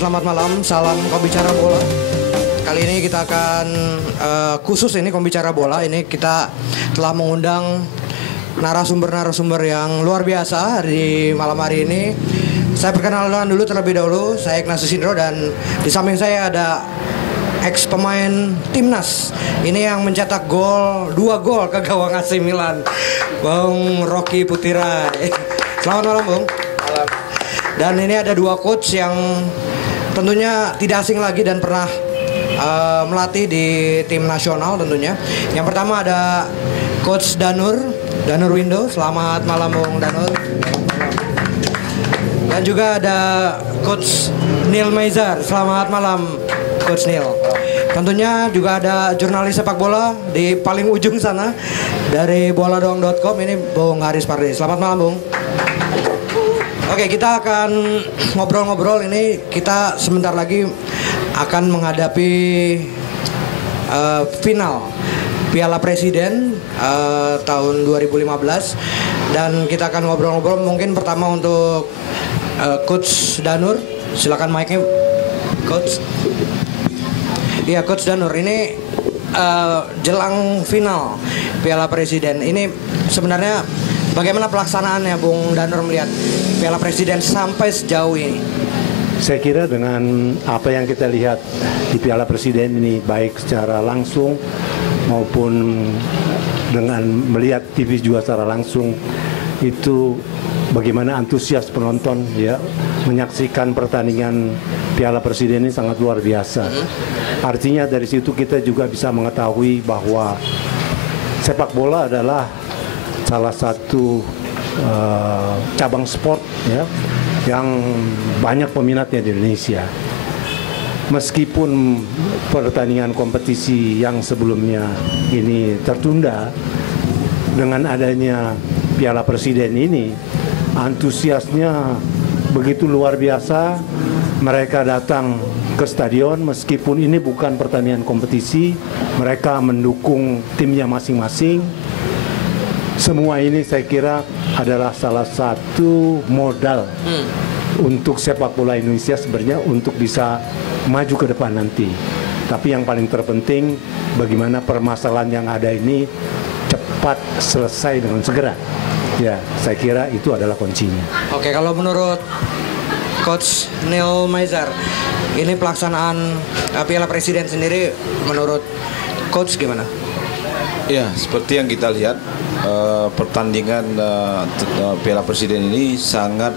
selamat malam, salam Kombicara Bola. Kali ini kita akan khusus ini Kombicara Bola. Ini kita telah mengundang narasumber-narasumber yang luar biasa di malam hari ini. Saya perkenalkan dulu terlebih dahulu, saya Ignatius Indro dan di samping saya ada ex pemain timnas. Ini yang mencetak gol, 2 gol ke gawang AC Milan, Bung Rocky Putira. Selamat malam, Bung. Dan ini ada 2 coach yang tentunya tidak asing lagi dan pernah melatih di tim nasional tentunya. Yang pertama ada Coach Danur Windo. Selamat malam, Bung Danur. Dan juga ada Coach Neil Maizar. Selamat malam, Coach Neil. Tentunya juga ada jurnalis sepak bola di paling ujung sana dari boladoang.com. Ini Bung Haris Pardi. Selamat malam, Bung. Oke, kita akan ngobrol-ngobrol ini. Kita sebentar lagi akan menghadapi final Piala Presiden tahun 2015. Dan kita akan ngobrol-ngobrol mungkin pertama untuk Coach Danur. Silakan mic-nya, Coach. Iya, Coach Danur, ini jelang final Piala Presiden. Ini sebenarnya bagaimana pelaksanaannya, Bung Danur, melihat Piala Presiden sampai sejauh ini? Saya kira dengan apa yang kita lihat di Piala Presiden ini, baik secara langsung maupun dengan melihat TV juga secara langsung, itu bagaimana antusias penonton ya menyaksikan pertandingan Piala Presiden ini sangat luar biasa. Artinya dari situ kita juga bisa mengetahui bahwa sepak bola adalah salah satu cabang sport ya yang banyak peminatnya di Indonesia. Meskipun pertandingan kompetisi yang sebelumnya ini tertunda, dengan adanya Piala Presiden ini antusiasnya begitu luar biasa. Mereka datang ke stadion meskipun ini bukan pertandingan kompetisi, mereka mendukung timnya masing-masing. Semua ini saya kira adalah salah satu modal untuk sepak bola Indonesia sebenarnya untuk bisa maju ke depan nanti. Tapi yang paling terpenting bagaimana permasalahan yang ada ini cepat selesai dengan segera. Ya, saya kira itu adalah kuncinya. Oke, kalau menurut Coach Neil Maizar, ini pelaksanaan Piala Presiden sendiri menurut Coach gimana? Ya, seperti yang kita lihat pertandingan Piala Presiden ini sangat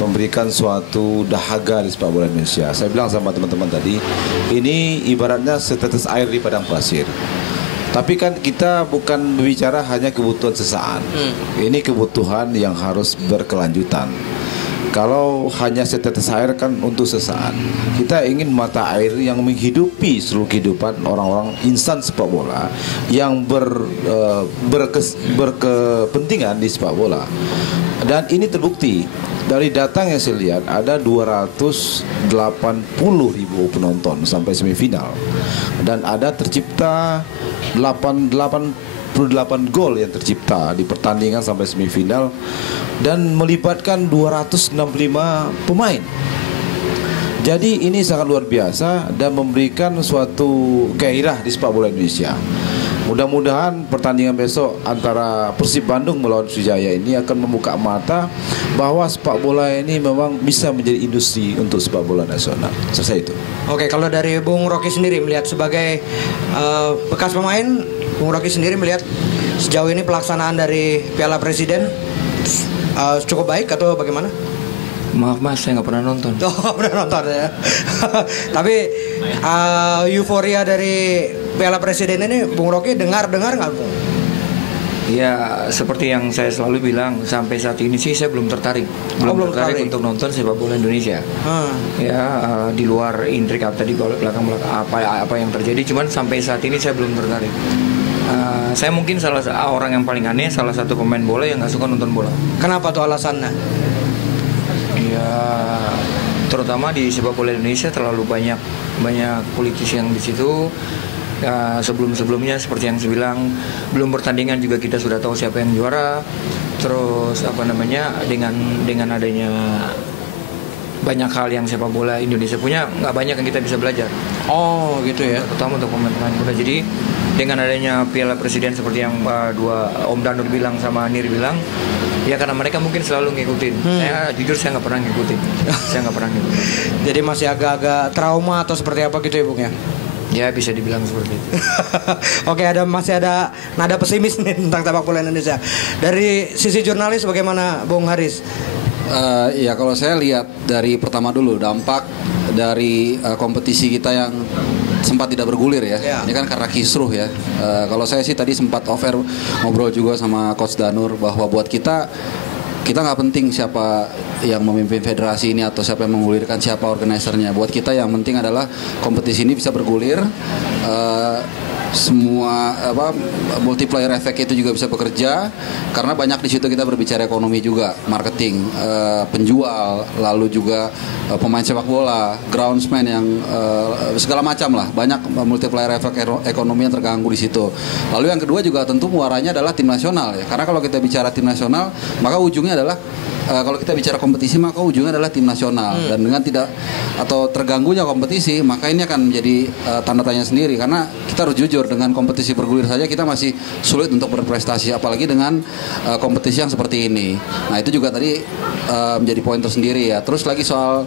memberikan suatu dahaga di sepak bola Indonesia. Saya bilang sama teman-teman tadi, ini ibaratnya setetes air di padang pasir. Tapi kan kita bukan berbicara hanya kebutuhan sesaat. Ini kebutuhan yang harus berkelanjutan. Kalau hanya setetes air kan untuk sesaat. Kita ingin mata air yang menghidupi seluruh kehidupan orang-orang insan sepak bola yang berkepentingan di sepak bola. Dan ini terbukti dari data yang saya lihat ada 280.000 penonton sampai semifinal. Dan ada tercipta 88 gol yang tercipta di pertandingan sampai semifinal dan melibatkan 265 pemain. Jadi ini sangat luar biasa dan memberikan suatu gairah di sepak bola Indonesia. Mudah-mudahan pertandingan besok antara Persib Bandung melawan Sriwijaya ini akan membuka mata bahwa sepak bola ini memang bisa menjadi industri untuk sepak bola nasional. Selesai itu. Oke, kalau dari Bung Rocky sendiri melihat sebagai bekas pemain, Bung Rocky sendiri melihat sejauh ini pelaksanaan dari Piala Presiden cukup baik atau bagaimana? Maaf Mas, saya nggak pernah nonton. Oh, nggak pernah nonton ya. Tapi euforia dari Piala Presiden ini, Bung Rocky dengar nggak, Bung? Ya, seperti yang saya selalu bilang, sampai saat ini sih saya belum tertarik. Belum tertarik untuk nonton sepak bola Indonesia. Ya, di luar intrik tadi belakang apa yang terjadi, cuman sampai saat ini saya belum tertarik. Saya mungkin orang yang paling aneh, salah satu pemain bola yang nggak suka nonton bola. Kenapa tuh alasannya? Ya, terutama di sepak bola Indonesia terlalu banyak politisi yang di situ. Ya, sebelumnya seperti yang saya bilang, belum pertandingan juga kita sudah tahu siapa yang juara. Terus dengan adanya banyak hal yang sepak bola Indonesia punya nggak banyak yang kita bisa belajar. Oh gitu ya. Terutama untuk pemain-pemain muda. Jadi dengan adanya Piala Presiden seperti yang dua Om Danur bilang sama Nir bilang, ya karena mereka mungkin selalu ngikutin. Saya jujur saya nggak pernah ngikutin. Saya nggak pernah ngikutin. Jadi masih agak-agak trauma atau seperti apa gitu ya Bung ya? Ya bisa dibilang seperti itu. Oke, masih ada nada pesimis nih tentang sepak bola Indonesia. Dari sisi jurnalis bagaimana Bung Haris? Ya kalau saya lihat dari pertama dulu dampak dari kompetisi kita yang sempat tidak bergulir ya. Ini kan karena kisruh ya. Kalau saya sih tadi sempat off-air ngobrol juga sama Coach Danur bahwa buat kita nggak penting siapa yang memimpin federasi ini atau siapa yang menggulirkan siapa organisernya. Buat kita yang penting adalah kompetisi ini bisa bergulir. Semua multiplier efek itu juga bisa bekerja karena banyak di situ kita berbicara ekonomi juga, marketing, penjual, lalu juga pemain sepak bola, groundsman yang segala macam lah, banyak multiplier efek ekonomi yang terganggu di situ. Lalu yang kedua juga tentu muaranya adalah tim nasional ya, karena kalau kita bicara tim nasional maka ujungnya adalah kalau kita bicara kompetisi maka ujungnya adalah tim nasional dan dengan tidak atau terganggunya kompetisi maka ini akan menjadi tanda tanya sendiri karena kita harus jujur dengan kompetisi bergulir saja kita masih sulit untuk berprestasi apalagi dengan kompetisi yang seperti ini. Nah itu juga tadi menjadi poin tersendiri ya. Terus lagi soal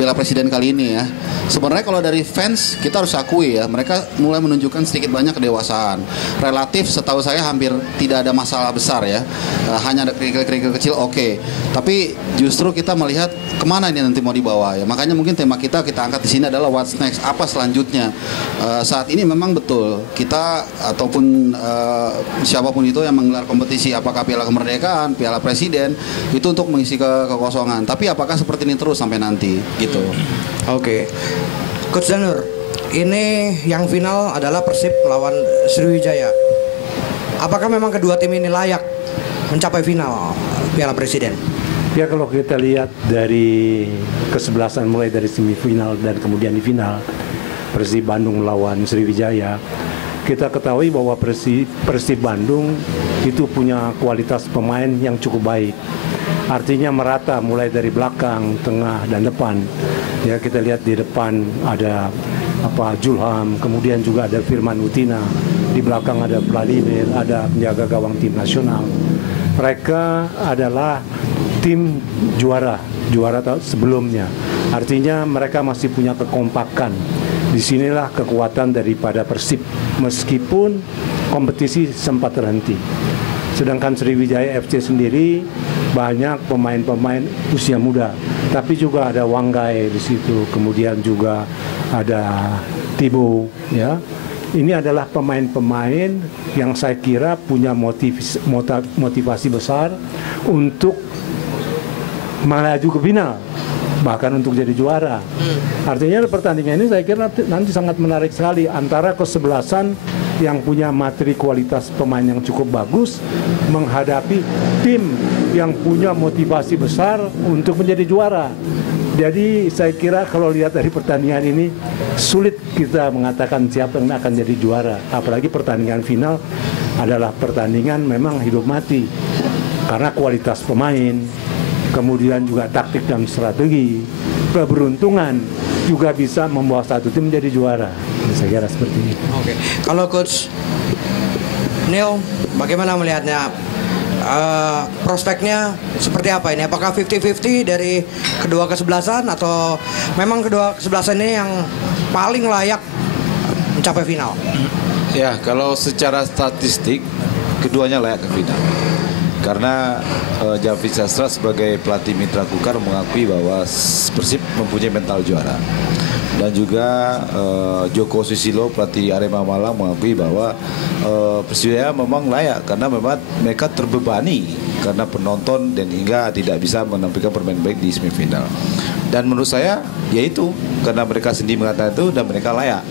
Piala Presiden kali ini ya. Sebenarnya kalau dari fans kita harus akui ya, mereka mulai menunjukkan sedikit banyak kedewasaan. Relatif setahu saya hampir tidak ada masalah besar ya. Hanya ada kerikil-kerikil kecil oke. Tapi justru kita melihat kemana ini nanti mau dibawa ya. Makanya mungkin tema kita angkat di sini adalah what's next, apa selanjutnya. Saat ini memang betul kita ataupun siapapun itu yang menggelar kompetisi apakah Piala Kemerdekaan, Piala Presiden itu untuk mengisi kekosongan. Tapi apakah seperti ini terus sampai nanti gitu. Oke. Coach Danur, ini yang final adalah Persib melawan Sriwijaya. Apakah memang kedua tim ini layak mencapai final Piala Presiden? Ya kalau kita lihat dari kesebelasan mulai dari semifinal dan kemudian di final Persib Bandung melawan Sriwijaya, kita ketahui bahwa Persib Bandung itu punya kualitas pemain yang cukup baik. Artinya merata mulai dari belakang, tengah dan depan. Ya kita lihat di depan ada Julham, kemudian juga ada Firman Utina, di belakang ada Vladimir, ada penjaga gawang tim nasional. Mereka adalah tim juara sebelumnya. Artinya mereka masih punya kekompakan. Disinilah kekuatan daripada Persib meskipun kompetisi sempat terhenti. Sedangkan Sriwijaya FC sendiri banyak pemain-pemain usia muda, tapi juga ada Wanggai di situ, kemudian juga ada Tibo, ya. Ini adalah pemain-pemain yang saya kira punya motivasi besar untuk melaju ke final, bahkan untuk jadi juara. Artinya pertandingan ini saya kira nanti sangat menarik sekali antara kesebelasan yang punya materi kualitas pemain yang cukup bagus menghadapi tim yang punya motivasi besar untuk menjadi juara. Jadi saya kira kalau lihat dari pertandingan ini sulit kita mengatakan siapa yang akan jadi juara. Apalagi pertandingan final adalah pertandingan memang hidup mati karena kualitas pemain, kemudian juga taktik dan strategi, keberuntungan juga bisa membawa satu tim menjadi juara. Saya kira seperti ini. Oke. Kalau Coach Neil, bagaimana melihatnya? Prospeknya seperti apa ini? Apakah 50-50 dari kedua kesebelasan atau memang kedua kesebelasan ini yang paling layak mencapai final? Ya, kalau secara statistik keduanya layak ke final. Karena Javi Sastra sebagai pelatih mitra Kukar mengakui bahwa Persib mempunyai mental juara. Dan juga Joko Susilo pelatih Arema Malang mengakui bahwa Persija memang layak karena memang mereka terbebani karena penonton dan hingga tidak bisa menampilkan permainan baik di semifinal. Dan menurut saya yaitu karena mereka sendiri mengatakan itu dan mereka layak.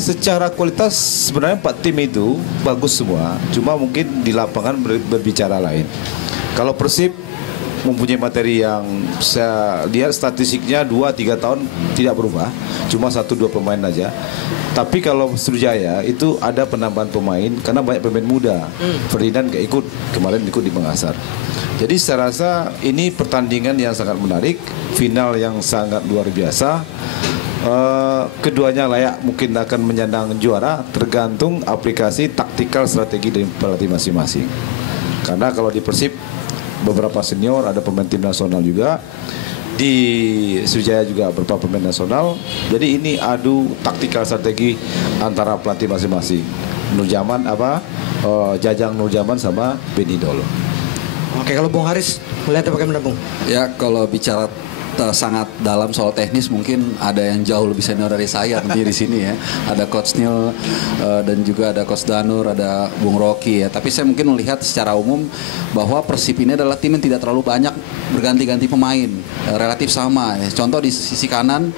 Secara kualitas sebenarnya 4 tim itu bagus semua, cuma mungkin di lapangan berbicara lain. Kalau Persib mempunyai materi yang saya lihat statistiknya 2-3 tahun tidak berubah, cuma 1-2 pemain aja. Tapi kalau Sriwijaya itu ada penambahan pemain karena banyak pemain muda. Ferdinand gak ikut, kemarin ikut di Makassar. Jadi saya rasa ini pertandingan yang sangat menarik, final yang sangat luar biasa. Keduanya layak mungkin akan menyandang juara, tergantung aplikasi taktikal strategi dari pelatih masing-masing. Karena kalau di Persib beberapa senior, ada pemain tim nasional juga. Di Sriwijaya juga beberapa pemain nasional. Jadi ini adu taktikal strategi antara pelatih masing-masing. Nurjaman Jajang Nurjaman sama Benidolo. Oke, kalau Bung Haris melihatnya bagaimana, Bung? Ya, kalau bicara sangat dalam soal teknis, mungkin ada yang jauh lebih senior dari saya nanti di sini ya. Ada Coach Neil dan juga ada Coach Danur, ada Bung Rocky ya. Tapi saya mungkin melihat secara umum bahwa Persib ini adalah tim yang tidak terlalu banyak berganti-ganti pemain, relatif sama ya. Contoh di sisi kanan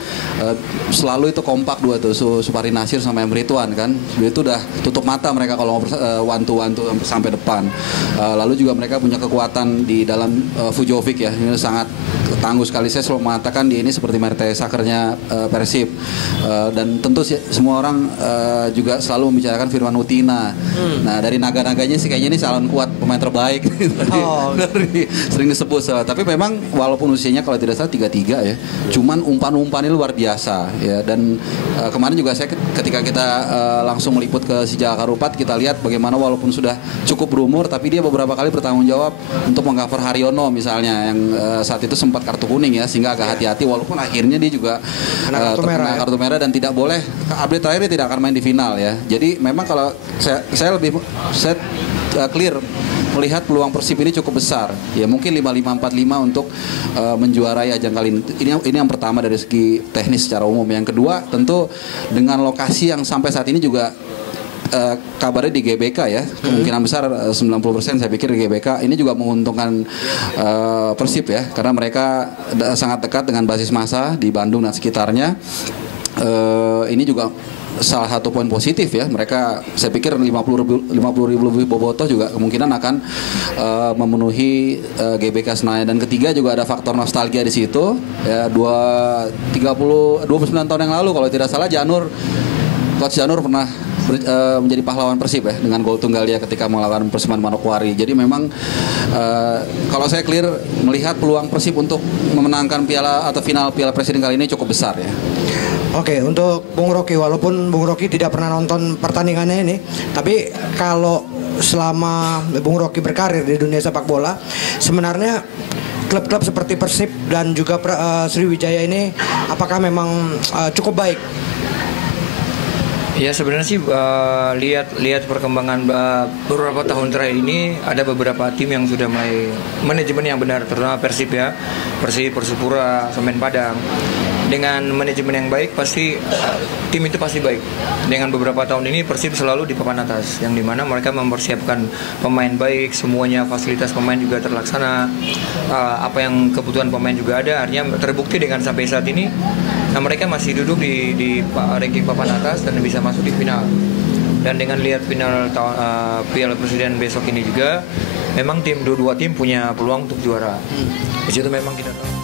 selalu itu kompak dua tuh, Supari Nasir sama Emre Tuan kan. Itu udah tutup mata mereka kalau mau one to sampai depan. Lalu juga mereka punya kekuatan di dalam Fujovic ya. Ini sangat tangguh sekali. Saya selalu mengatakan dia ini seperti Merte Sakernya Persib. Dan tentu semua orang juga selalu membicarakan Firman Utina. Nah, dari naga-naganya sih kayaknya ini calon kuat, pemain terbaik dari sering disebut. Tapi memang walaupun usianya kalau tidak salah 33 ya, cuman umpan-umpannya luar biasa ya. Dan kemarin juga saya ketika kita langsung meliput ke Sijaka Rupat, kita lihat bagaimana walaupun sudah cukup berumur, tapi dia beberapa kali bertanggung jawab untuk mengcover Haryono misalnya, yang saat itu sempat kartu kuning ya, sehingga agak hati-hati walaupun akhirnya dia juga terkena kartu merah dan tidak boleh, update terakhir dia tidak akan main di final ya. Jadi memang kalau saya lebih clear melihat peluang Persib ini cukup besar ya, mungkin 5-5-4-5 untuk menjuarai ajang kali ini. Ini yang pertama dari segi teknis secara umum. Yang kedua tentu dengan lokasi yang sampai saat ini juga kabarnya di GBK ya, kemungkinan besar 90% saya pikir di GBK. Ini juga menguntungkan Persib ya, karena mereka sangat dekat dengan basis massa di Bandung dan sekitarnya. Ini juga salah satu poin positif ya. Mereka, saya pikir 50 ribu lebih bobotoh juga kemungkinan akan memenuhi GBK Senayan. Dan ketiga juga ada faktor nostalgia di situ ya. 29 tahun yang lalu kalau tidak salah Coach Janur pernah menjadi pahlawan Persib ya, dengan gol tunggal dia ketika melawan Persiman Manokwari. Jadi memang kalau saya clear melihat peluang Persib untuk memenangkan piala atau final Piala Presiden kali ini cukup besar ya. Oke, untuk Bung Rocky, walaupun Bung Rocky tidak pernah nonton pertandingannya ini, tapi kalau selama Bung Rocky berkarir di dunia sepak bola, sebenarnya klub-klub seperti Persib dan juga Sriwijaya ini apakah memang cukup baik? Ya sebenarnya sih lihat perkembangan beberapa tahun terakhir ini, ada beberapa tim yang sudah mulai manajemen yang benar, terutama Persib ya, Persib, Persipura, Semen Padang. Dengan manajemen yang baik pasti tim itu pasti baik. Dengan beberapa tahun ini Persib selalu di papan atas, yang dimana mereka mempersiapkan pemain baik, semuanya fasilitas pemain juga terlaksana, apa yang kebutuhan pemain juga ada. Artinya terbukti dengan sampai saat ini, nah mereka masih duduk di ranking papan atas dan bisa masuk di final. Dan dengan lihat final Piala Presiden besok ini juga, memang dua tim punya peluang untuk juara. Di situ memang kita tahu.